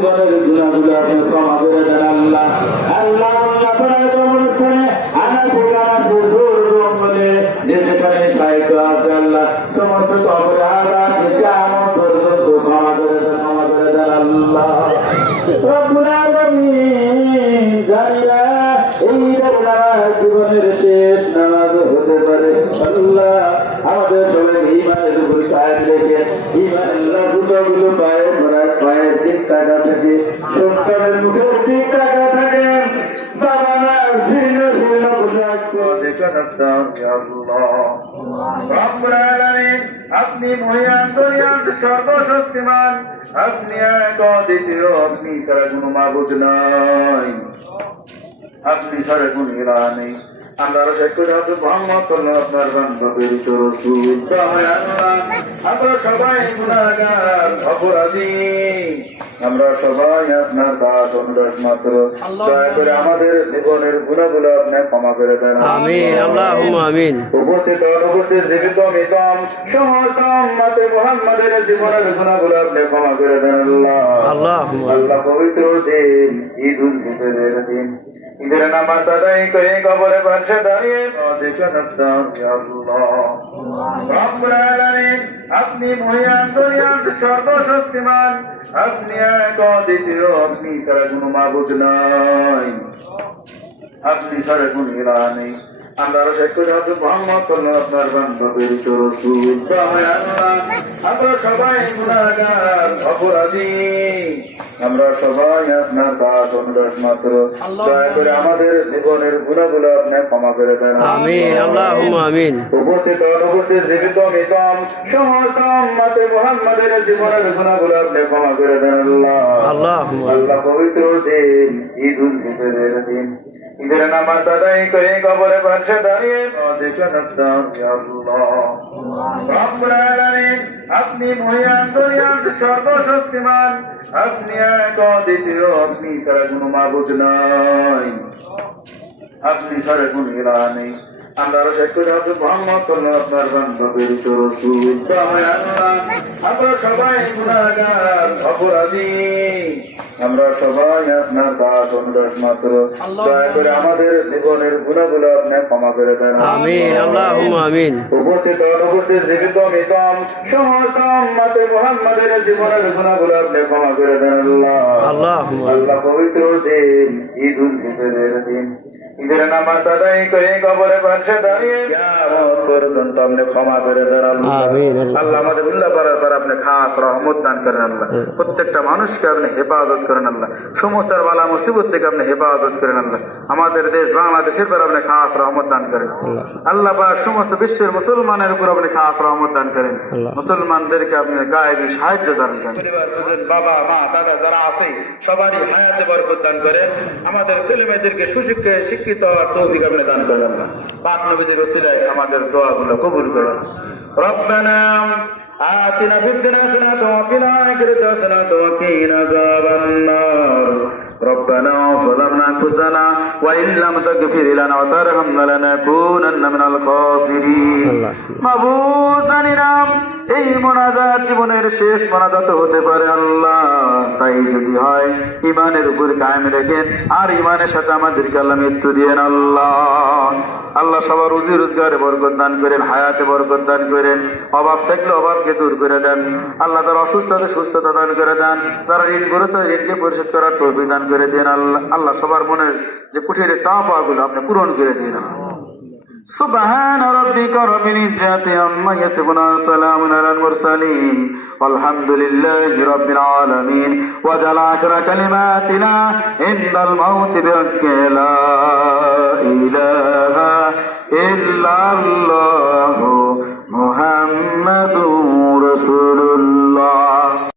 জীবনের গুণাগুলো আপনি ক্ষমা করে দেন আল্লাহ। আল্লাহ আপনার কবরস্থানে আনাচে কানাচে জোর জোর বলে যেতে পারে সাহিত্য আছে আল্লাহ, সমস্ত কবরে আঘাত থেকে আমার পর্যন্ত ক্ষমা করে দেন আল্লাহ। রব্বুল আলামিন, জানি না এই নামাজ জীবনের শেষ নামাজ হতে পারে আল্লাহ। আমাদের সবাই ইমানের উপর কায়েম রেখে ইমানের জুতোগুলো পায়ে ধরার পায়ের দিক টাকা থাকে, সন্তানের মুখের দিক টাকা থাকে, বাবা মা শীর্ণ শীর্ণ পোশাক দেখে থাকতাম আল্লাহ। রব্বুল আলামিন, আপনি মহিয়ান দয়ান সর্বশক্তিমান, আপনি এক অদ্বিতীয়, আপনি ছাড়া কোনো মাবুদ নাই, আপনি ছাড়া কোনো ইলাহ নেই। আমরা সাক্ষ্য দিই মুহাম্মদ সাল্লাল্লাহু আলাইহি ওয়াসাল্লাম প্রেরিত রাসূল। আমরা সবাই গুনাহগার অপরাধী, আমরা সবাই আপনার দাস অনুদাস মাত্র। দয়া করে আমাদের জীবনের গুনাহগুলো আপনি ক্ষমা করে দেন, আমিন, আল্লাহুম্মা আমিন। উপস্থিত অনুপস্থিত জীবিত মৃতম সমস্ত উম্মতে মুহাম্মাদের জীবনের গুনাহগুলো আপনি ক্ষমা করে দেন আল্লাহ। আল্লাহ পবিত্র দিন ঈদুল ফিতরের দিন, ঈদের নামাজ আদায় করে কবরে পাশে দাঁড়িয়ে দেখে থাকতাম আল্লাহ। রব্বুল আলামিন, আপনি মহিয়ান দয়ান সর্বশক্তিমান, আপনি এক অদ্বিতীয়, আপনি ছাড়া কোনো মাবুদ নাই, আপনি ছাড়া কোনো ইলাহ নেই। আমরা সাক্ষ্য দিই মুহাম্মদ সাল্লাল্লাহু আলাইহি ওয়াসাল্লাম প্রেরিত রাসূল। আমরা সবাই গুনাহগার অপরাধী, আমরা সবাই আপনার দাস অনুদাস মাত্র। দয়া করে আমাদের জীবনের গুনাহগুলো আপনি ক্ষমা করে দেন, আমিন, আল্লাহুম্মা আমিন। উপস্থিত অনুপস্থিত জীবিত মৃতম সমস্ত উম্মতে মুহাম্মাদের জীবনের গুনাহগুলো আপনি ক্ষমা করে দেন আল্লাহ। আল্লাহ পবিত্র দিন ঈদুল ফিতরের দিন, ঈদের নামাজ আদায় করে কবরে পাশে দাঁড়িয়ে দেখে থাকতাম আল্লাহ। রব্বুল আলামিন, আপনি মহিয়ান দয়ান সর্বশক্তিমান, আপনি এক অদ্বিতীয়, আপনি ছাড়া কোনো মাবুদ নাই, আপনি ছাড়া কোনো ইলাহ নেই। আমরা সাক্ষ্য দিই মুহাম্মদ সাল্লাল্লাহু আলাইহি ওয়াসাল্লাম প্রেরিত রাসূল। আমরা সবাই গুনাহগার অপরাধী, আমরা সবাই আপনার দাস অনুদাস মাত্র। দয়া করে আমাদের জীবনের গুনাহগুলো আপনি ক্ষমা করে দেন, আমিন, আল্লাহুম্মা আমিন। উপস্থিত অনুপস্থিত জীবিত মৃতম সমস্ত উম্মতে মুহাম্মাদের জীবনের গুনাহগুলো আপনি ক্ষমা করে দেন আল্লাহ। আল্লাহ পবিত্র দিন ঈদুল ফিতরের দিন, ঈদের নামাজ আদায় করে কবরে পাশে দাঁড়িয়ে কিয়ামত পর্যন্ত আপনি ক্ষমা করে দেন আল্লাহ। আল্লাহ আমাদের উল্লাহ পারার পর আপনি খাস রহমত দান করেন আল্লাহ। প্রত্যেকটা মানুষকে আপনি হেফাজত করেন আল্লাহ, সমস্ত বালা মুসিবত থেকে আপনি হেফাজত করেন আল্লাহ। আমাদের দেশ বাংলাদেশের পর আপনি খাস রহমত দান করেন আল্লাহ পাক। সমস্ত বিশ্বের মুসলমানের উপর আপনি খাস রহমত দান করেন, মুসলমানদেরকে আপনি গায়েবী সাহায্য দান করেন। বাবা মা দাদা যারা আছে সবারই হায়াতে বরকত দান করেন, আমাদের ছেলে মেয়েদেরকে সুশিক্ষায় শিক্ষিত হওয়ার তৌফিক আপনি দান করেন আল্লাহ। পাক নবীর ওসিলায় আমাদের দোয়াগুলো কবুল করেন। রব্বানা আতিনা ফিদ দুনিয়া হাসানাতাও ওয়া ফিল আখিরাতি হাসানাতাও ওয়া কিনা আযাবান নার। ربنا ظلمنا أنفسنا وإن لم تغفر لنا وترحمنا لنكونن من الخاسرين। মাবুদ, জানি না এই মোনাজাত জীবনের শেষ মোনাজাত হতে পারে আল্লাহ, তাই যদি হয় ইমানের উপর কায়েম রেখেন আর ইমানের সাথে আমাদেরকে আল্লাহ মৃত্যু দিয়েন আল্লাহ। আল্লাহ সবার রুজি রোজগারে বরকত দান করেন, হায়াতে বরকত দান করেন, অভাব থাকলে অভাবকে দূর করে দেন আল্লাহ। তারা অসুস্থতা সুস্থতা দান করে দেন, তারা ঋণগ্রস্ত ঋণকে পরিশোধ করার তৌফিক দান করে দেন আল্লাহ। আল্লাহ সবার মনের যে কুঠিরে চাওয়াগুলো আপনি পূরণ করে দিন। সুবহান রাব্বিকা রাব্বিল ইজ্জাতি আম্মা ইয়াসিফুন, সালামুন আলাল মুরসালিন, আলহামদুলিল্লাহি রাব্বিল আলামিন। ওয়া জালা আখরা কালিমাতিনা ইনদাল মাউত বিহাক্কি লা ইলাহা ইল্লাল্লাহু মুহাম্মাদুর রাসূল।